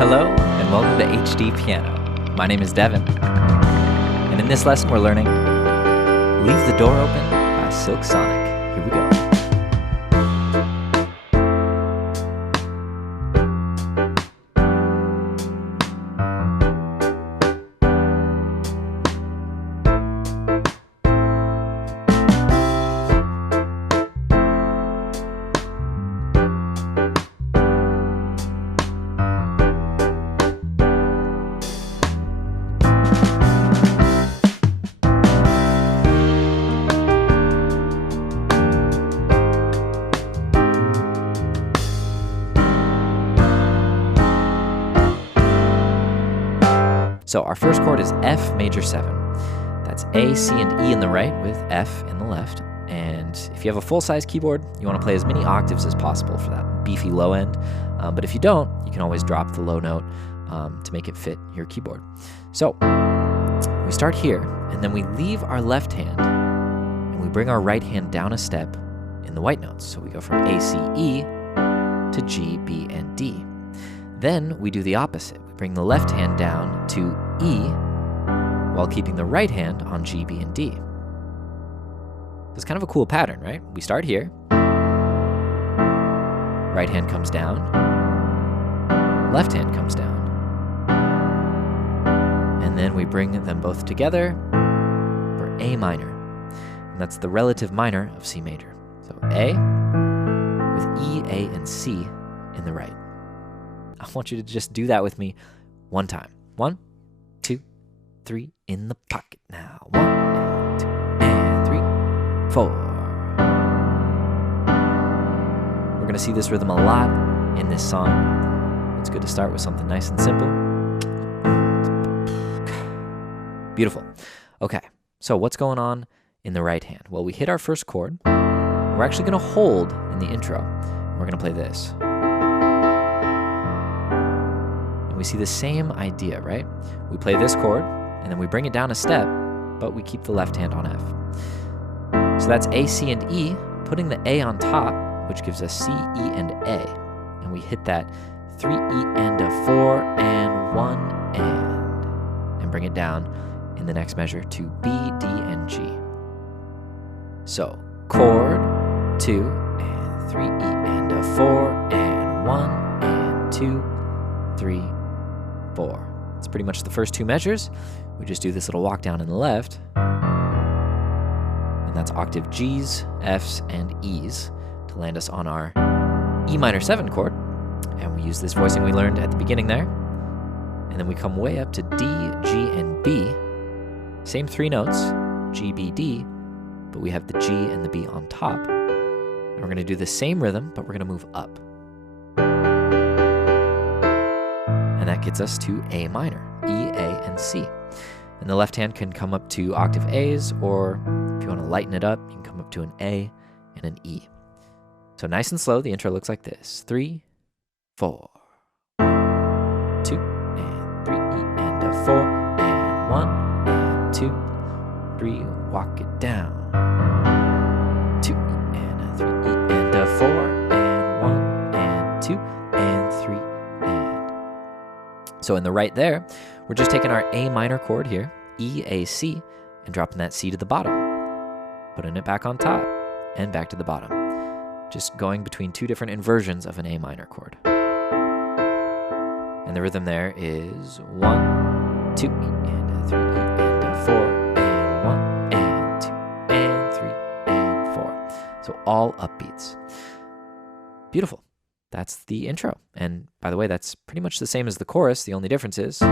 Hello and welcome to HDpiano. My name is Devin, and in this lesson we're learning Leave the Door Open by Silk Sonic. Here we go. So our first chord is F major 7. That's A, C, and E in the right with F in the left. And if you have a full-size keyboard, you want to play as many octaves as possible for that beefy low end. But if you don't, you can always drop the low note to make it fit your keyboard. So we start here, and then we leave our left hand, and we bring our right hand down a step in the white notes. So we go from A, C, E to G, B, and D. Then we do the opposite. We bring the left hand down to E while keeping the right hand on G, B, and D. It's kind of a cool pattern, right? We start here. Right hand comes down. Left hand comes down. And then we bring them both together for A minor. And that's the relative minor of C major. So A with E, A, and C in the right. I want you to just do that with me one time. 1, 2, 3, in the pocket now. 1, and 2, and 3, 4. We're going to see this rhythm a lot in this song. It's good to start with something nice and simple. Beautiful. Okay, so what's going on in the right hand? Well, we hit our first chord. We're actually going to hold in the intro. We're going to play this. We see the same idea, right? We play this chord, and then we bring it down a step, but we keep the left hand on F. So that's A, C, and E, putting the A on top, which gives us C, E, and A. And we hit that 3 E and a 4 and 1 and bring it down in the next measure to B, D, and G. So chord, 2, and 3 E and a 4 and 1 and 2, 3, 4. It's pretty much the first two measures. We just do this little walk down in the left. And that's octave G's, F's, and E's to land us on our E minor 7 chord. And we use this voicing we learned at the beginning there. And then we come way up to D, G, and B. Same three notes, G, B, D, but we have the G and the B on top. And we're going to do the same rhythm, but we're going to move up. And that gets us to A minor, E, A, and C. And the left hand can come up to octave A's, or if you want to lighten it up, you can come up to an A and an E. So nice and slow, the intro looks like this. 3, 4, 2, and 3, E, and a 4, and 1, and 2, 3, walk it down. 2, E, and a 3, E, and a 4, and 1, and 2, and 3, so in the right there, we're just taking our A minor chord here, E, A, C, and dropping that C to the bottom, putting it back on top, and back to the bottom. Just going between two different inversions of an A minor chord. And the rhythm there is 1, 2, E, and a 3, E, and a 4, and 1, and 2, and 3, and 4. So all upbeats. Beautiful. That's the intro. And by the way, that's pretty much the same as the chorus. The only difference is we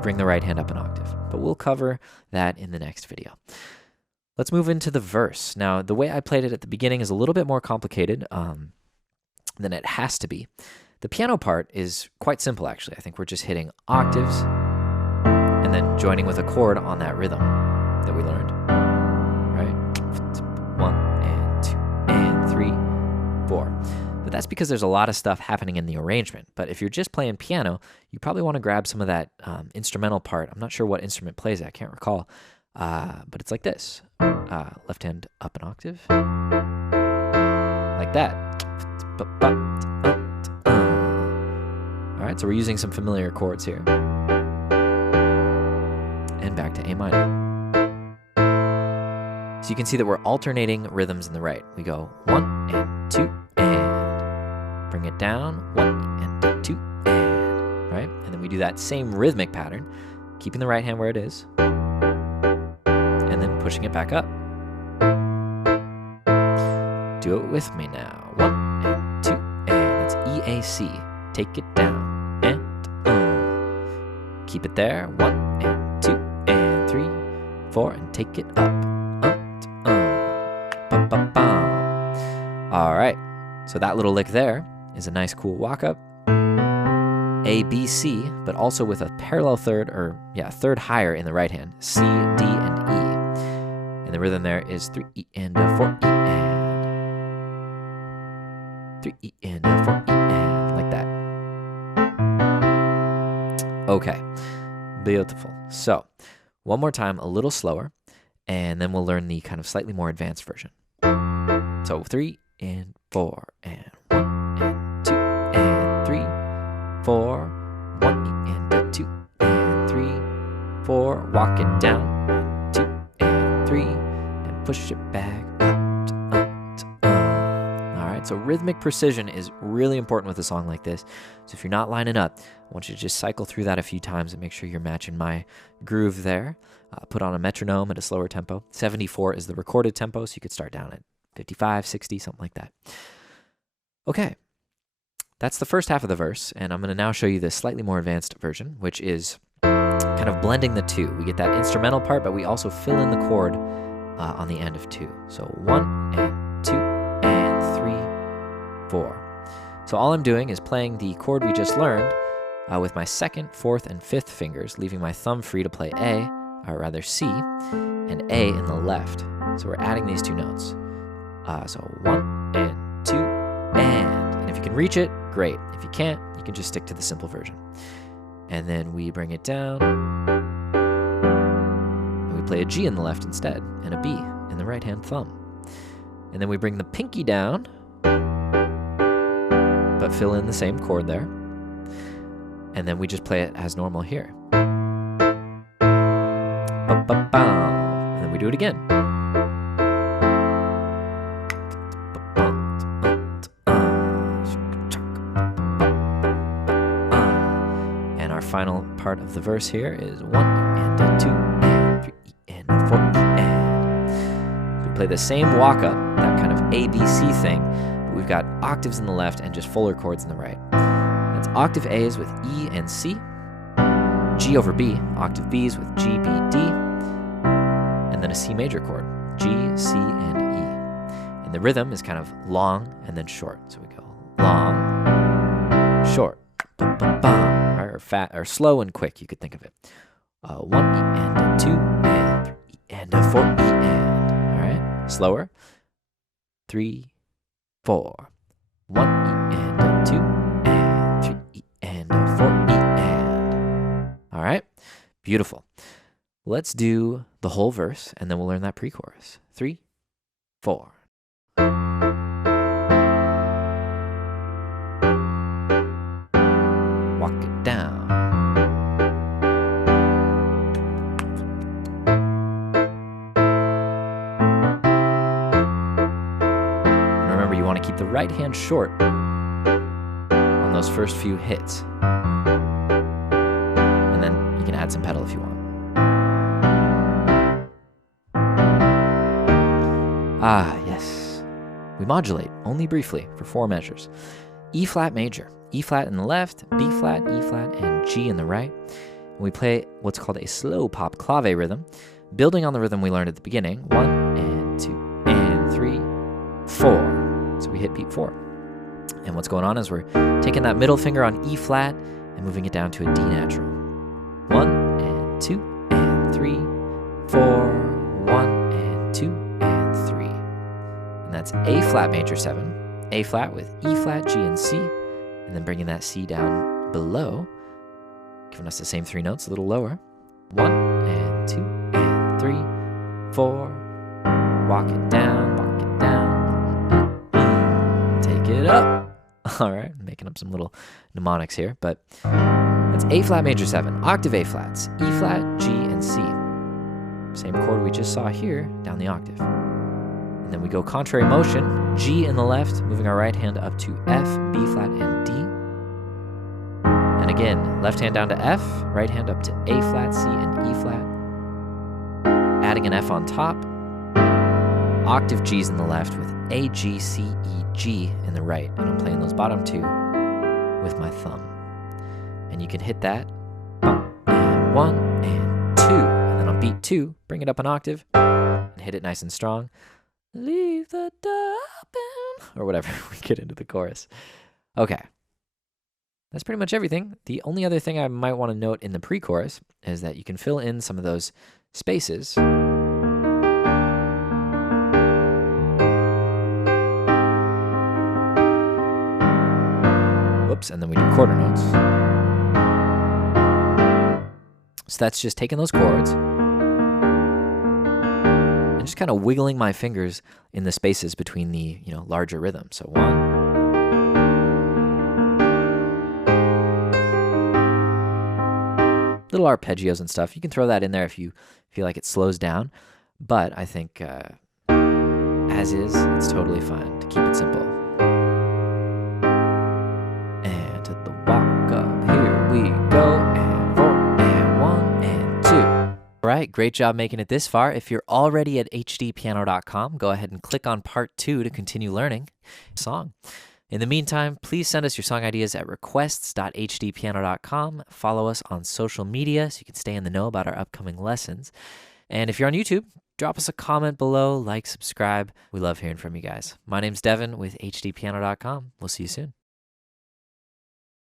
bring the right hand up an octave. But we'll cover that in the next video. Let's move into the verse. Now, the way I played it at the beginning is a little bit more complicated than it has to be. The piano part is quite simple, actually. I think we're just hitting octaves and then joining with a chord on that rhythm that we learned. Right? 1, and 2, and 3, 4. But that's because there's a lot of stuff happening in the arrangement. But if you're just playing piano, you probably want to grab some of that instrumental part. I'm not sure what instrument plays it. I can't recall. But it's like this. Left hand up an octave. Like that. All right, so we're using some familiar chords here. And back to A minor. So you can see that we're alternating rhythms in the right. We go 1 and 2 and bring it down, 1 and 2 and, right? And then we do that same rhythmic pattern, keeping the right hand where it is, and then pushing it back up. Do it with me now. 1 and 2 and that's EAC. Take it down and keep it there. 1 and 2 and 3, 4 and take it up. All right, so that little lick there is a nice cool walk up. A, B, C, but also with a parallel third, or yeah, third higher in the right hand. C, D, and E. And the rhythm there is 3 E and 4 E and 3 E and 4 E and like that. Okay, beautiful. So one more time, a little slower, and then we'll learn the kind of slightly more advanced version. So 3 and 4 and 1 and 2 and 3, 4, 1 E and 2 and 3, 4, walk it down, and 2 and 3, and push it back up. All right, so rhythmic precision is really important with a song like this. So if you're not lining up, I want you to just cycle through that a few times and make sure you're matching my groove there. Put on a metronome at a slower tempo. 74 is the recorded tempo, so you could start down at 55, 60, something like that. Okay, that's the first half of the verse, and I'm going to now show you the slightly more advanced version, which is kind of blending the two. We get that instrumental part, but we also fill in the chord on the end of 2. So 1 and 2 and 3, 4. So all I'm doing is playing the chord we just learned with my 2nd, 4th, and 5th fingers, leaving my thumb free to play A, or rather C, and A in the left. So we're adding these two notes. So 1 and 2 and if you can reach it, great. If you can't, you can just stick to the simple version. And then we bring it down, and we play a G in the left instead, and a B in the right hand thumb. And then we bring the pinky down, but fill in the same chord there. And then we just play it as normal here. And then we do it again. And our final part of the verse here is 1 and 2 and 3 and 4 and. So we play the same walk up, that kind of ABC thing, but we've got octaves in the left and just fuller chords in the right. That's octave A's with E and C, G over B, octave B's with G, B, D, and then a C major chord, G, C, and E. And the rhythm is kind of long and then short. So we go long, short, or fat, or slow and quick, you could think of it. 1 E and 2 and 3 E and 4 E and. All right, slower. 3, 4. 1 E and 2 and 3 E and 4 E and. All right, beautiful. Let's do the whole verse, and then we'll learn that pre-chorus. 3, 4. Walk it down. And remember, you want to keep the right hand short on those first few hits. And then you can add some pedal if you want. Ah, yes. We modulate, only briefly, for 4 measures. E flat major, E flat in the left, B flat, E flat, and G in the right. And we play what's called a slow pop clave rhythm, building on the rhythm we learned at the beginning. 1 and 2 and 3, 4. So we hit beat 4. And what's going on is we're taking that middle finger on E flat and moving it down to a D natural. 1 and 2 and 3, 4, 1 and 2 and 3. And that's A flat major 7, A flat with E flat, G, and C, and then bringing that C down below, giving us the same 3 notes, a little lower. 1 and 2 and 3, 4, walk it down, take it up. All right, making up some little mnemonics here, but that's A flat major 7, octave A flats, E flat, G, and C. Same chord we just saw here, down the octave. And then we go contrary motion, G in the left, moving our right hand up to F, B flat, and D. And again, left hand down to F, right hand up to A flat, C, and E flat. Adding an F on top, octave G's in the left with A, G, C, E, G in the right. And I'm playing those bottom two with my thumb. And you can hit that, and 1, and 2. And then on beat 2, bring it up an octave, and hit it nice and strong. Leave the door open, or whatever, we get into the chorus. Okay. That's pretty much everything. The only other thing I might want to note in the pre-chorus is that you can fill in some of those spaces. Whoops, and then we do quarter notes. So that's just taking those chords and just kind of wiggling my fingers in the spaces between the, larger rhythms. So 1, little arpeggios and stuff. You can throw that in there if you feel like it slows down, but I think as is, it's totally fine to keep it simple. And to the walk up, here we go, and 4, and 1, and 2. All right, great job making it this far. If you're already at HDpiano.com, go ahead and click on part 2 to continue learning song. In the meantime, please send us your song ideas at requests.hdpiano.com. Follow us on social media so you can stay in the know about our upcoming lessons. And if you're on YouTube, drop us a comment below, like, subscribe. We love hearing from you guys. My name's Devin with HDpiano.com. We'll see you soon.